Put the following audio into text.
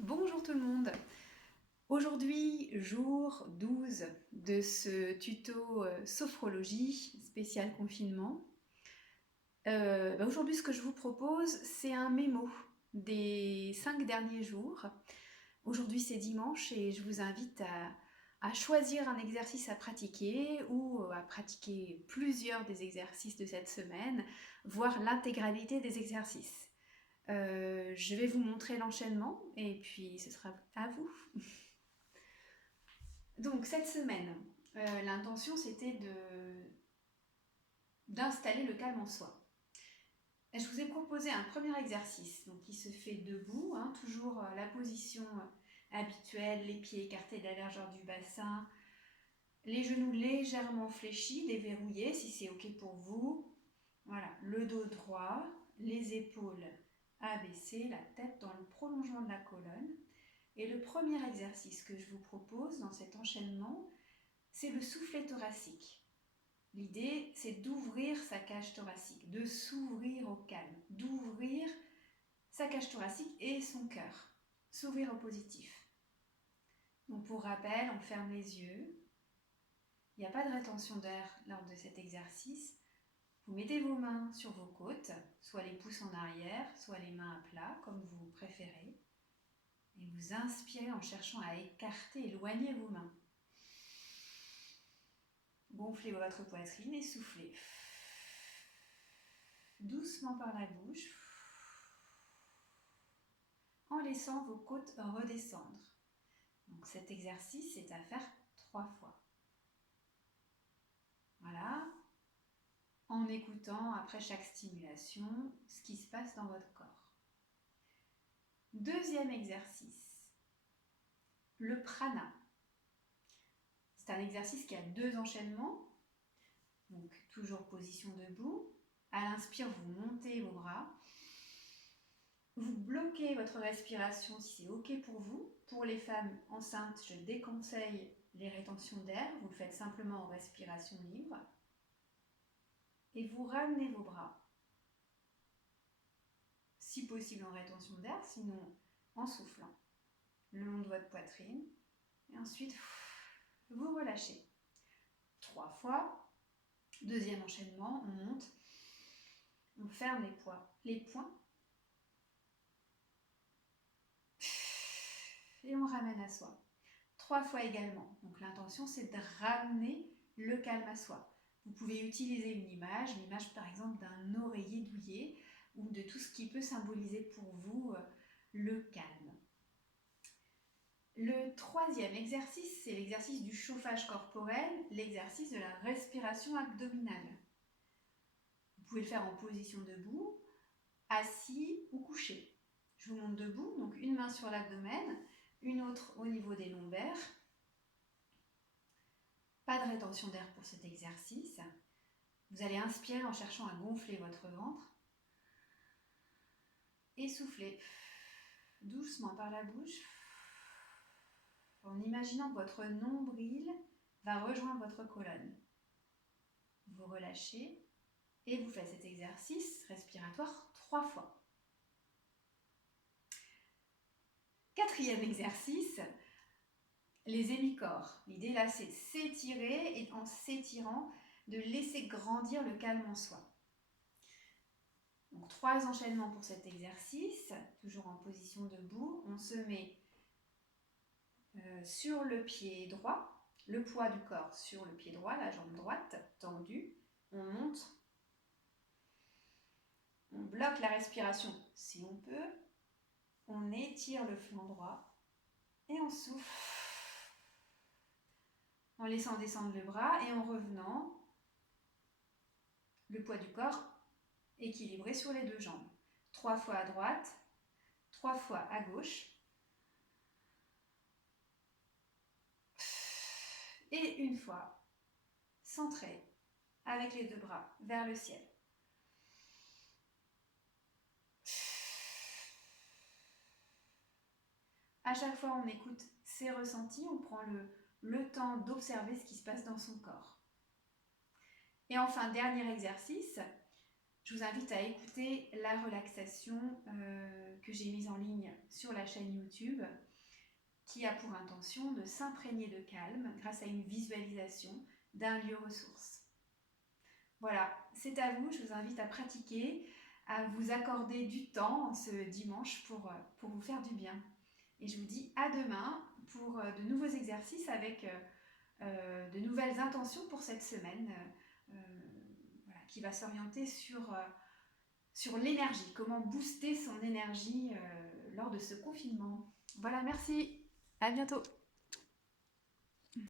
Bonjour tout le monde. Aujourd'hui, jour 12 de ce tuto sophrologie spécial confinement. Aujourd'hui, ce que je vous propose, c'est un mémo des 5 derniers jours. Aujourd'hui, c'est dimanche et je vous invite à choisir un exercice à pratiquer ou à pratiquer plusieurs des exercices de cette semaine, voire l'intégralité des exercices. Je vais vous montrer l'enchaînement et puis ce sera à vous. Donc cette semaine, l'intention c'était d'installer le calme en soi. Et je vous ai proposé un premier exercice donc, qui se fait debout, hein, toujours la position habituelle, les pieds écartés de la largeur du bassin, les genoux légèrement fléchis, déverrouillés si c'est ok pour vous. Voilà, le dos droit, les épaules abaissées, la tête dans le prolongement de la colonne. Et le premier exercice que je vous propose dans cet enchaînement, c'est le soufflet thoracique. L'idée, c'est d'ouvrir sa cage thoracique, de s'ouvrir au calme, d'ouvrir sa cage thoracique et son cœur, s'ouvrir au positif. Donc pour rappel, on ferme les yeux. Il n'y a pas de rétention d'air lors de cet exercice. Vous mettez vos mains sur vos côtes, soit les pouces en arrière, soit les mains à plat, comme vous préférez. Et vous inspirez en cherchant à écarter, éloigner vos mains. Gonflez votre poitrine et soufflez. Doucement par la bouche, en laissant vos côtes redescendre. Donc cet exercice est à faire 3 fois. Voilà, en écoutant après chaque stimulation ce qui se passe dans votre corps. Deuxième exercice, le prana. C'est un exercice qui a 2 enchaînements. Donc toujours position debout. À l'inspire, vous montez vos bras. Vous bloquez votre respiration si c'est ok pour vous. Pour les femmes enceintes, je déconseille les rétentions d'air. Vous le faites simplement en respiration libre. Et vous ramenez vos bras. Si possible en rétention d'air, sinon en soufflant le long de votre poitrine. Et ensuite, vous relâchez. 3 fois. Deuxième enchaînement, on monte. On ferme les poings. Et on ramène à soi. 3 fois également. Donc l'intention, c'est de ramener le calme à soi. Vous pouvez utiliser une image par exemple d'un oreiller douillet ou de tout ce qui peut symboliser pour vous le calme. Le troisième exercice, c'est l'exercice du chauffage corporel, l'exercice de la respiration abdominale. Vous pouvez le faire en position debout, assis ou couché. Je vous montre debout, donc une main sur l'abdomen, une autre au niveau des lombaires. Pas de rétention d'air pour cet exercice. Vous allez inspirer en cherchant à gonfler votre ventre et souffler doucement par la bouche en imaginant que votre nombril va rejoindre votre colonne. Vous relâchez et vous faites cet exercice respiratoire 3 fois. Quatrième exercice, les hémicorps. L'idée là, c'est s'étirer et en s'étirant, de laisser grandir le calme en soi. Donc 3 enchaînements pour cet exercice, toujours en position debout. On se met sur le pied droit, le poids du corps sur le pied droit, la jambe droite tendue. On monte, on bloque la respiration si on peut, on étire le flanc droit et on souffle en laissant descendre le bras et en revenant le poids du corps équilibré sur les 2 jambes. 3 fois à droite, 3 fois à gauche. Et une fois centré avec les 2 bras vers le ciel. À chaque fois, on écoute ses ressentis, on prend le temps d'observer ce qui se passe dans son corps. Et enfin, dernier exercice, je vous invite à écouter la relaxation que j'ai mise en ligne sur la chaîne YouTube, qui a pour intention de s'imprégner de calme grâce à une visualisation d'un lieu ressource. Voilà, c'est à vous, je vous invite à pratiquer, à vous accorder du temps ce dimanche pour vous faire du bien. Et je vous dis à demain pour de nouveaux exercices avec de nouvelles intentions pour cette semaine voilà, qui va s'orienter sur l'énergie, comment booster son énergie lors de ce confinement. Voilà, merci, à bientôt.